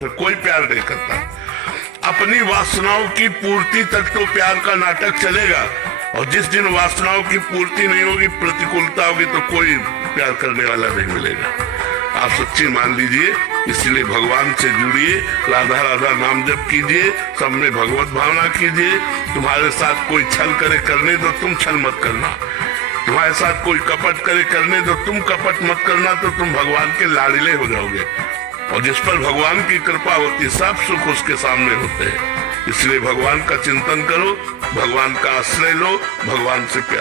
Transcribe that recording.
कोई प्यार नहीं करता। अपनी वासनाओं की पूर्ति तक तो प्यार का नाटक चलेगा, और जिस दिन वासनाओं की पूर्ति नहीं होगी, प्रतिकूलता होगी, तो कोई प्यार करने वाला नहीं मिलेगा। आप सच्ची मान लीजिए, इसलिए भगवान से जुड़िए, राधा राधा नाम जप कीजिए, सब में भगवत भावना कीजिए। तुम्हारे साथ कोई छल करे करने दो, तुम छल मत करना। तुम्हारे साथ कोई कपट करे करने दो, तुम कपट मत करना, तो तुम भगवान के लाड़िले हो जाओगे। और जिस पर भगवान की कृपा होती है, सब सुख उसके सामने होते हैं। इसलिए भगवान का चिंतन करो, भगवान का आश्रय लो, भगवान से प्यार